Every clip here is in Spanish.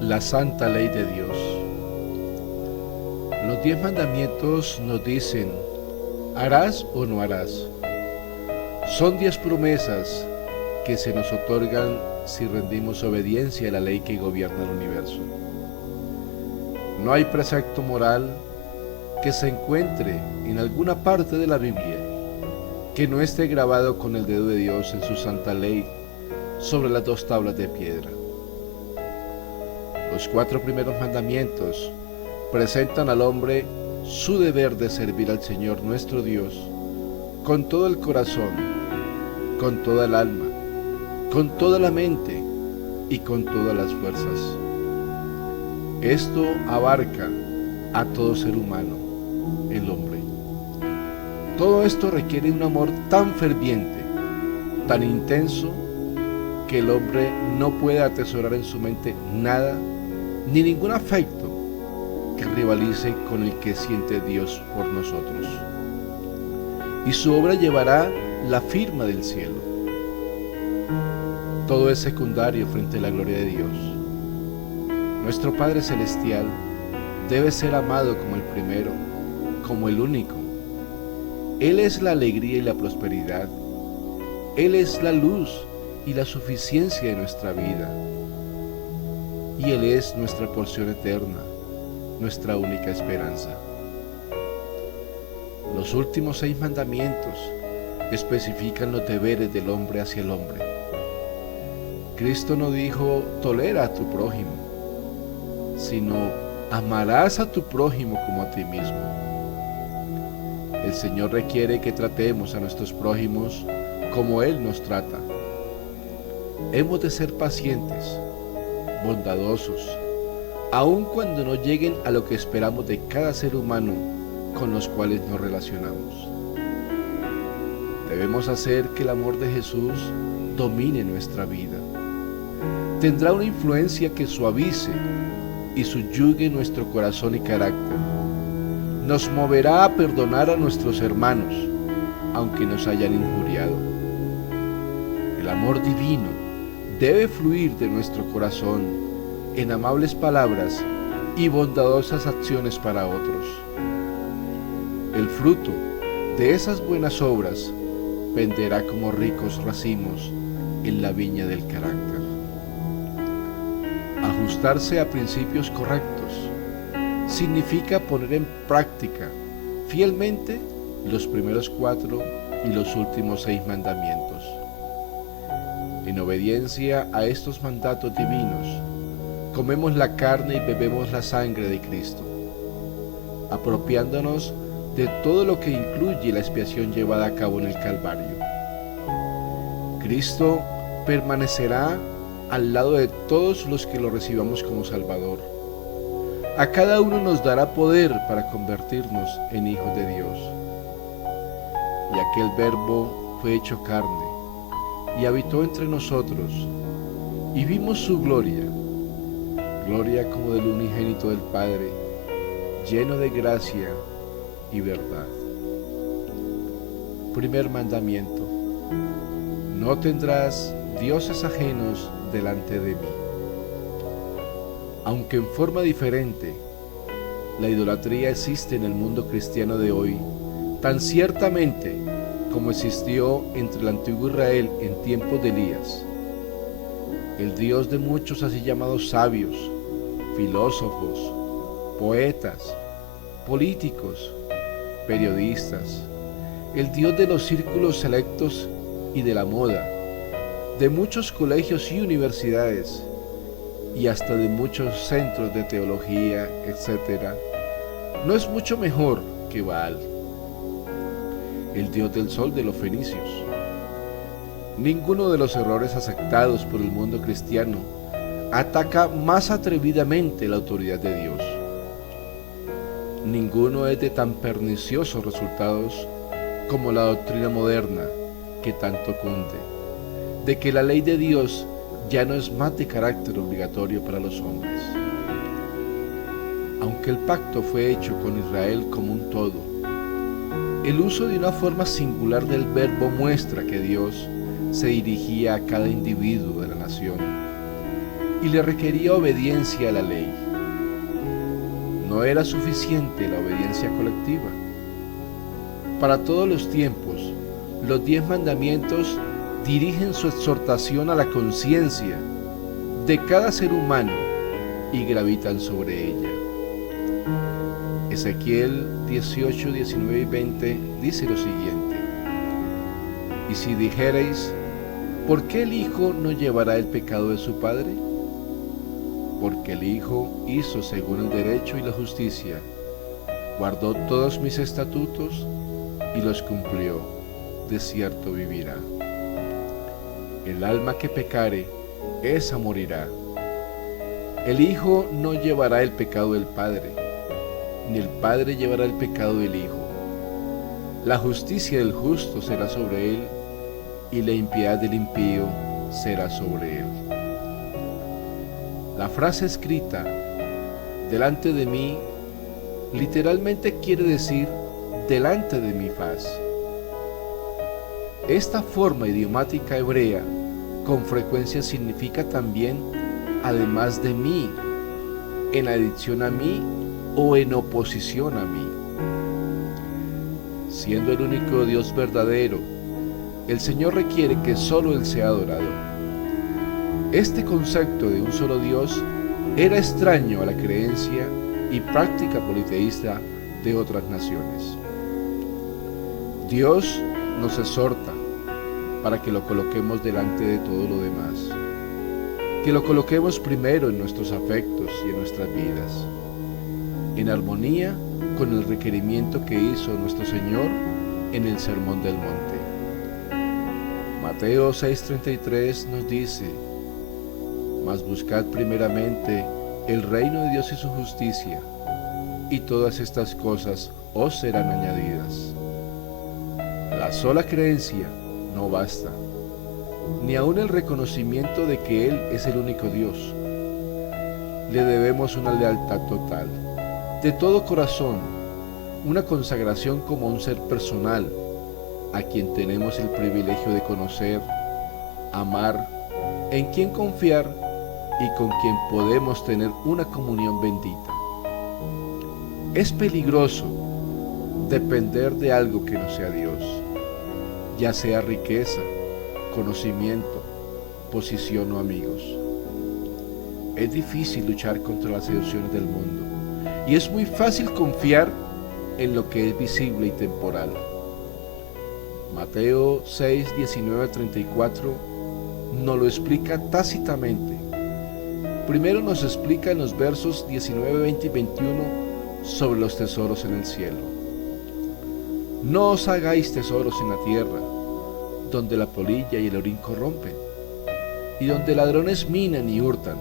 La santa ley de Dios. Los 10 mandamientos nos dicen, ¿harás o no harás? Son 10 promesas que se nos otorgan si rendimos obediencia a la ley que gobierna el universo. No hay precepto moral que se encuentre en alguna parte de la Biblia que no esté grabado con el dedo de Dios en su santa ley sobre las 2 tablas de piedra. Los 4 primeros mandamientos presentan al hombre su deber de servir al Señor nuestro Dios con todo el corazón, con toda el alma, con toda la mente y con todas las fuerzas. Esto abarca a todo ser humano, el hombre. Todo esto requiere un amor tan ferviente, tan intenso, que el hombre no puede atesorar en su mente nada, ni ningún afecto que rivalice con el que siente Dios por nosotros. Y su obra llevará la firma del cielo. Todo es secundario frente a la gloria de Dios. Nuestro Padre Celestial debe ser amado como el primero, como el único. Él es la alegría y la prosperidad. Él es la luz y la suficiencia de nuestra vida. Y Él es nuestra porción eterna, nuestra única esperanza. Los últimos 6 mandamientos especifican los deberes del hombre hacia el hombre. Cristo no dijo, tolera a tu prójimo, sino amarás a tu prójimo como a ti mismo. El Señor requiere que tratemos a nuestros prójimos como Él nos trata. Hemos de ser pacientes, bondadosos, aun cuando no lleguen a lo que esperamos de cada ser humano con los cuales nos relacionamos. Debemos hacer que el amor de Jesús domine nuestra vida. Tendrá una influencia que suavice y subyugue nuestro corazón y carácter. Nos moverá a perdonar a nuestros hermanos, aunque nos hayan injuriado. El amor divino debe fluir de nuestro corazón en amables palabras y bondadosas acciones para otros. El fruto de esas buenas obras penderá como ricos racimos en la viña del carácter. Ajustarse a principios correctos significa poner en práctica fielmente los primeros 4 y los últimos 6 mandamientos. En obediencia a estos mandatos divinos, comemos la carne y bebemos la sangre de Cristo, apropiándonos de todo lo que incluye la expiación llevada a cabo en el Calvario. Cristo permanecerá al lado de todos los que lo recibamos como Salvador. A cada uno nos dará poder para convertirnos en hijos de Dios. Y aquel Verbo fue hecho carne y habitó entre nosotros, y vimos su gloria, gloria como del unigénito del Padre, lleno de gracia y verdad. Primer mandamiento: no tendrás dioses ajenos delante de mí. Aunque en forma diferente, la idolatría existe en el mundo cristiano de hoy, tan ciertamente como existió entre el antiguo Israel en tiempos de Elías. El Dios de muchos así llamados sabios, filósofos, poetas, políticos, periodistas, el Dios de los círculos selectos y de la moda, de muchos colegios y universidades, y hasta de muchos centros de teología, etc., no es mucho mejor que Baal, el dios del sol de los fenicios. Ninguno de los errores aceptados por el mundo cristiano ataca más atrevidamente la autoridad de Dios. Ninguno es de tan perniciosos resultados como la doctrina moderna que tanto cunde, de que la ley de Dios ya no es más de carácter obligatorio para los hombres. Aunque el pacto fue hecho con Israel como un todo, el uso de una forma singular del verbo muestra que Dios se dirigía a cada individuo de la nación. y le requería obediencia a la ley. No era suficiente la obediencia colectiva. Para todos los tiempos, los 10 mandamientos dirigen su exhortación a la conciencia de cada ser humano y gravitan sobre ella. Ezequiel 18, 19 y 20 dice lo siguiente: y si dijereis, ¿por qué el Hijo no llevará el pecado de su Padre? Porque el Hijo hizo según el derecho y la justicia, guardó todos mis estatutos y los cumplió, de cierto vivirá. El alma que pecare, esa morirá. El Hijo no llevará el pecado del Padre, ni el Padre llevará el pecado del Hijo. La justicia del justo será sobre él, y la impiedad del impío será sobre él. La frase escrita, delante de mí, literalmente quiere decir delante de mi faz. Esta forma idiomática hebrea con frecuencia significa también además de mí, en adición a mí o en oposición a mí. Siendo el único Dios verdadero, el Señor requiere que solo Él sea adorado. Este concepto de un solo Dios era extraño a la creencia y práctica politeísta de otras naciones. Dios nos exhorta para que lo coloquemos delante de todo lo demás, que lo coloquemos primero en nuestros afectos y en nuestras vidas, en armonía con el requerimiento que hizo nuestro Señor en el Sermón del Monte. Mateo 6:33 nos dice: mas buscad primeramente el reino de Dios y su justicia, y todas estas cosas os serán añadidas. La sola creencia no basta, ni aun el reconocimiento de que Él es el único Dios. Le debemos una lealtad total, de todo corazón, una consagración como un ser personal, a quien tenemos el privilegio de conocer, amar, en quien confiar y con quien podemos tener una comunión bendita. Es peligroso depender de algo que no sea Dios, ya sea riqueza, conocimiento, posición o amigos. Es difícil luchar contra las seducciones del mundo y es muy fácil confiar en lo que es visible y temporal. Mateo 6, 19 al 34 nos lo explica tácitamente. Primero nos explica en los versos 19, 20 y 21 sobre los tesoros en el cielo. No os hagáis tesoros en la tierra, donde la polilla y el orín corrompen, y donde ladrones minan y hurtan,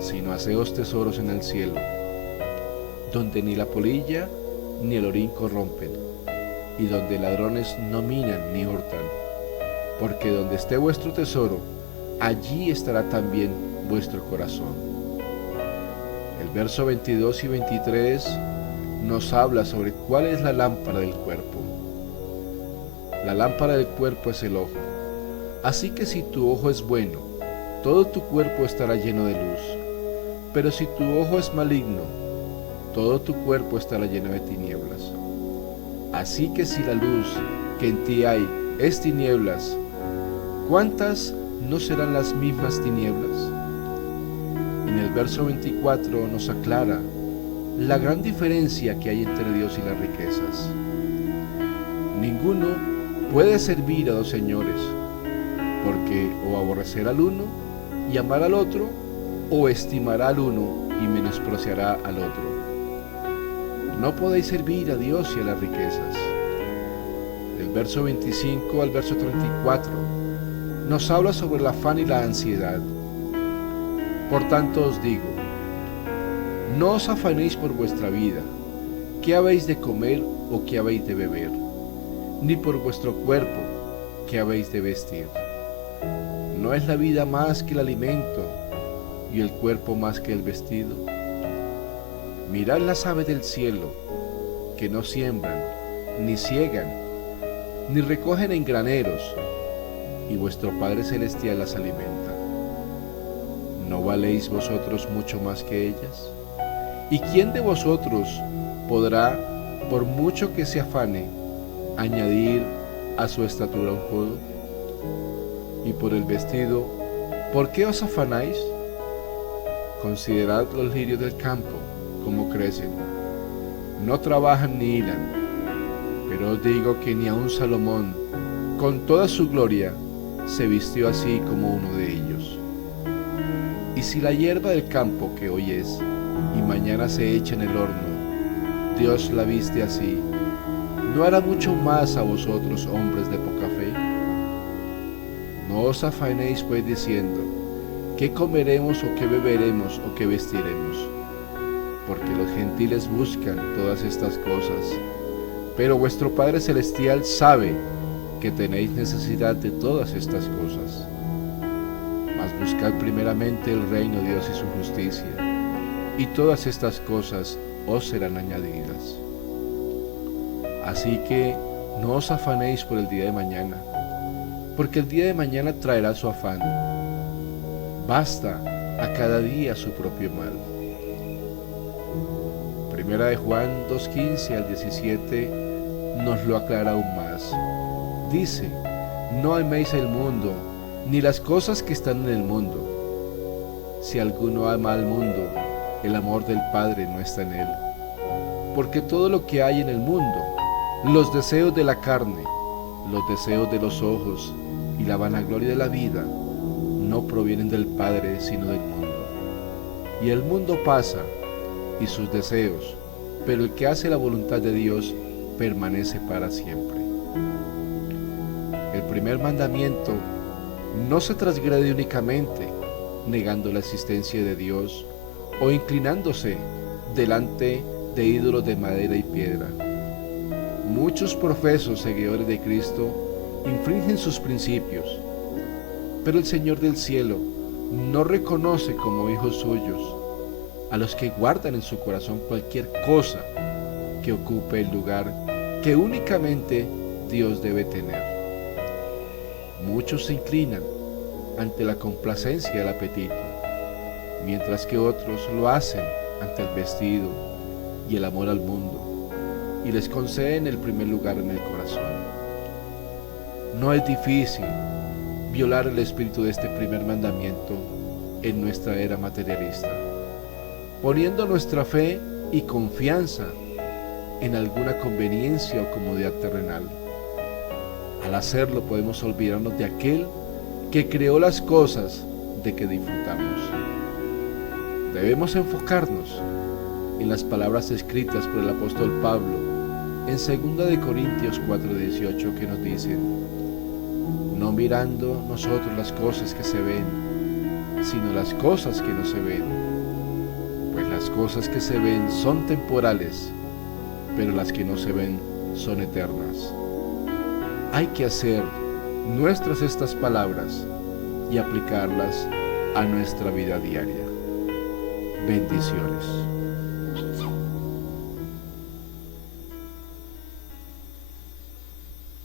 sino haceos tesoros en el cielo, donde ni la polilla ni el orín corrompen, y donde ladrones no minan ni hurtan, porque donde esté vuestro tesoro, allí estará también vuestro corazón. El verso 22 y 23 nos habla sobre cuál es la lámpara del cuerpo. La lámpara del cuerpo es el ojo. Así que si tu ojo es bueno, todo tu cuerpo estará lleno de luz. Pero si tu ojo es maligno, todo tu cuerpo estará lleno de tinieblas. Así que si la luz que en ti hay es tinieblas, ¿cuántas no serán las mismas tinieblas? En el verso 24 nos aclara la gran diferencia que hay entre Dios y las riquezas. Ninguno puede servir a dos señores, porque o aborrecerá al uno y amar al otro, o estimará al uno y menospreciará al otro. No podéis servir a Dios y a las riquezas. Del verso 25 al verso 34 nos habla sobre el afán y la ansiedad. Por tanto os digo, no os afanéis por vuestra vida, qué habéis de comer o qué habéis de beber, ni por vuestro cuerpo, qué habéis de vestir. ¿No es la vida más que el alimento y el cuerpo más que el vestido? Mirad las aves del cielo, que no siembran, ni siegan, ni recogen en graneros, y vuestro Padre Celestial las alimenta. ¿no valéis vosotros mucho más que ellas? ¿Y quién de vosotros podrá, por mucho que se afane, añadir a su estatura un codo? Y por el vestido, ¿por qué os afanáis? Considerad los lirios del campo, cómo crecen. No trabajan ni hilan, pero os digo que ni aun Salomón, con toda su gloria, se vistió así como uno de ellos. Y si la hierba del campo que hoy es, y mañana se echa en el horno, Dios la viste así, ¿no hará mucho más a vosotros, hombres de poca fe? No os afanéis pues diciendo, ¿qué comeremos o qué beberemos o qué vestiremos? Porque los gentiles buscan todas estas cosas, pero vuestro Padre Celestial sabe que tenéis necesidad de todas estas cosas. Mas buscad primeramente el reino de Dios y su justicia, y todas estas cosas os serán añadidas. Así que no os afanéis por el día de mañana, porque el día de mañana traerá su afán. Basta a cada día su propio mal. Primera de Juan 2:15 al 17 nos lo aclara aún más. Dice, no améis el mundo, ni las cosas que están en el mundo. Si alguno ama al mundo, el amor del Padre no está en él. Porque todo lo que hay en el mundo, los deseos de la carne, los deseos de los ojos y la vanagloria de la vida, no provienen del Padre sino del mundo. Y el mundo pasa y sus deseos, pero el que hace la voluntad de Dios permanece para siempre. El primer mandamiento no se transgrede únicamente negando la existencia de Dios o inclinándose delante de ídolos de madera y piedra. Muchos profesos seguidores de Cristo infringen sus principios, pero el Señor del cielo no reconoce como hijos suyos a los que guardan en su corazón cualquier cosa que ocupe el lugar que únicamente Dios debe tener. Muchos se inclinan ante la complacencia del apetito, mientras que otros lo hacen ante el vestido y el amor al mundo, y les conceden el primer lugar en el corazón. No es difícil violar el espíritu de este primer mandamiento en nuestra era materialista, poniendo nuestra fe y confianza en alguna conveniencia o comodidad terrenal. Al hacerlo podemos olvidarnos de aquel que creó las cosas de que disfrutamos. Debemos enfocarnos en las palabras escritas por el apóstol Pablo en 2 Corintios 4:18 que nos dicen, no mirando nosotros las cosas que se ven, sino las cosas que no se ven, pues las cosas que se ven son temporales, pero las que no se ven son eternas. Hay que hacer nuestras estas palabras y aplicarlas a nuestra vida diaria. Bendiciones.